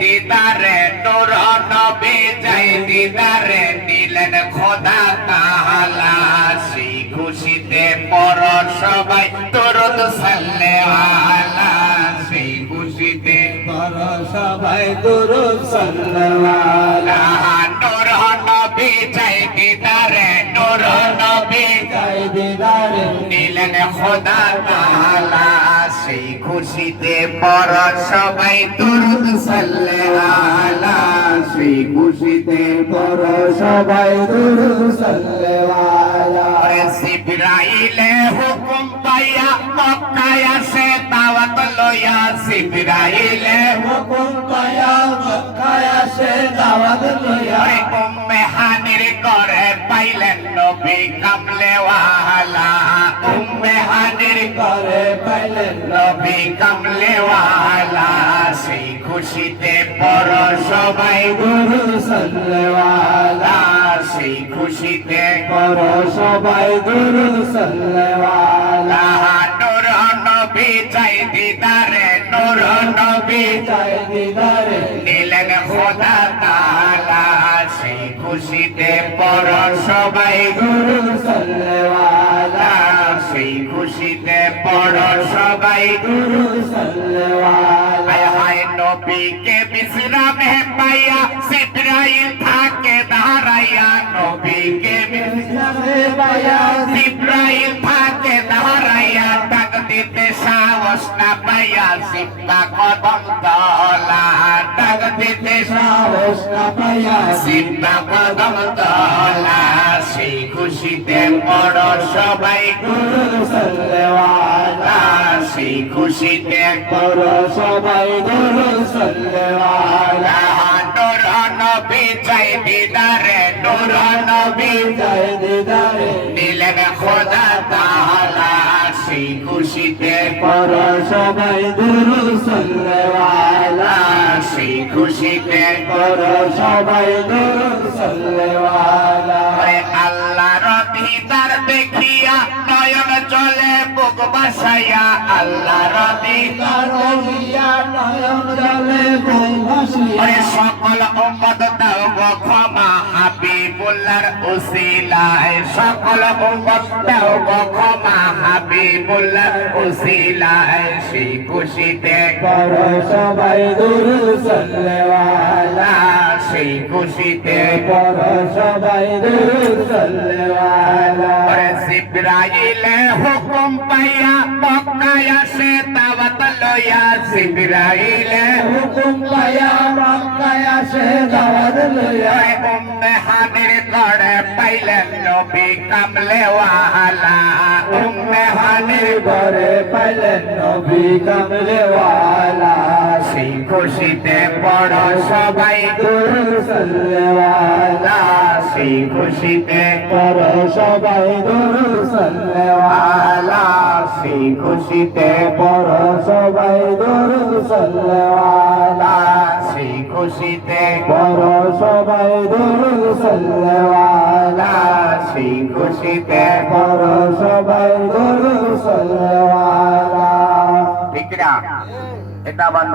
দিদারে নূর নবী চাই দিদারে নিলেন খোদা তাআলা সেই খুশিতে পড় সবাই দরুদ সাল্লাল্লাহু সেই খুশিতে পড় সবাই দরুদ সাল্লাল্লাহু নূর নবী চাই দিদারে নূর নবী চাই দিদারে নিলেন খোদা তাআলা সেই খুশিতে পড় সবাই দরুদ সাল্লাল্লাহু সেই খুশিতে পড় সবাই দরুদ সাল্লাল্লাহু জিবরাইলে হুকুম পাইয়া মক্কায় আসে দাওয়াত লইয়া জিবরাইলে হুকুম পায়া মক্কায় আসে দাওয়াত লইয়া উম্মে হানির ঘরে পাইলেন নবী কামলেওয়ালা উম্মে হানির করে পাইলেন নবী কামলেওয়ালা সেই খুশিতে পড় সবাই দরুদ সাল্লাল্লাহু সেই খুশিতে পড় সবাই দরুদ সাল্লাল্লাহু নূর নবী চাই দিদারে নূর নবী চাই দিদারে নিলেন খোদা তাআলা সেই খুশিতে পড় সবাই দরুদ সাল্লাল্লাহু সেই খুশিতে পড় সবাই দরুদ সাল্লাল্লাহু হায় হায় নবীকে বিশ্রামে পাইয়া জিবরাইল থাকে দাঁড়াইয়া নবীকে ইসলামে পায়া জিবরাইল থাকে দাঁড়াইয়া ডাক দিতে সাহস না পাইয়া সিম্বা কদম তলা ডাক দিতে সাহস না পায়া সিম্বা কদম তলা সেই খুশিতে পড় সবাই দরুদ সাল্লাল্লাহু সেই খুশিতে পড় সবাই দরুদ সাল্লাল্লাহু নূর নবী চাই দিদারে নূর নবী চাই দিদারে নিলেন খোদা তাআলা সেই খুশিতে পড় সবাই দরুদ সাল্লাল্লাহু সেই খুশিতে পড় সবাই দরুদ সাল্লাল্লাহু আল্লাহর দিদার দেখিয়া নয়ন চলে বুক বাসাইয়া আল্লাহর দিদার কারণিয়া নয়ন জলে ভাসিয়া সকল উম্মত দাও গো ক্ষমা হাবিবুল্লাহর উসিলায় সকল উম্মত দাও গো ক্ষমা হাবিবুল্লাহর উসিলায় সেই খুশিতে পড় সবাই দরুদ সাল্লাল্লাহু সেই খুশিতে পড় সবাই দরুদ সাল্লাল্লাহু জিবরাইলে হুকুম পাইয়া মক্কায় আসে দাওয়াত লইয়া জিবরাইলে হুকুম পায়া মক্কায় আসে দাওয়াত লইয়া উম্মে হানির ঘরে পাইলেন নবী কামলেওয়ালা উম্মে হানির ঘরে পাইলেন নবী কামলেওয়ালা সেই খুশিতে পড় সবাই দরুদ সাল্লাল্লাহু সেই খুশিতে পড় সবাই দরুদ সাল্লাল্লাহু সেই খুশিতে পড় সবাই দরুদ সাল্লাল্লাহু সেই খুশিতে পড় সবাই দরুদ সাল্লাল্লাহু সেই খুশিতে পড় সবাই দরুদ সাল্লাল্লাহু ঠিক না এটা আবার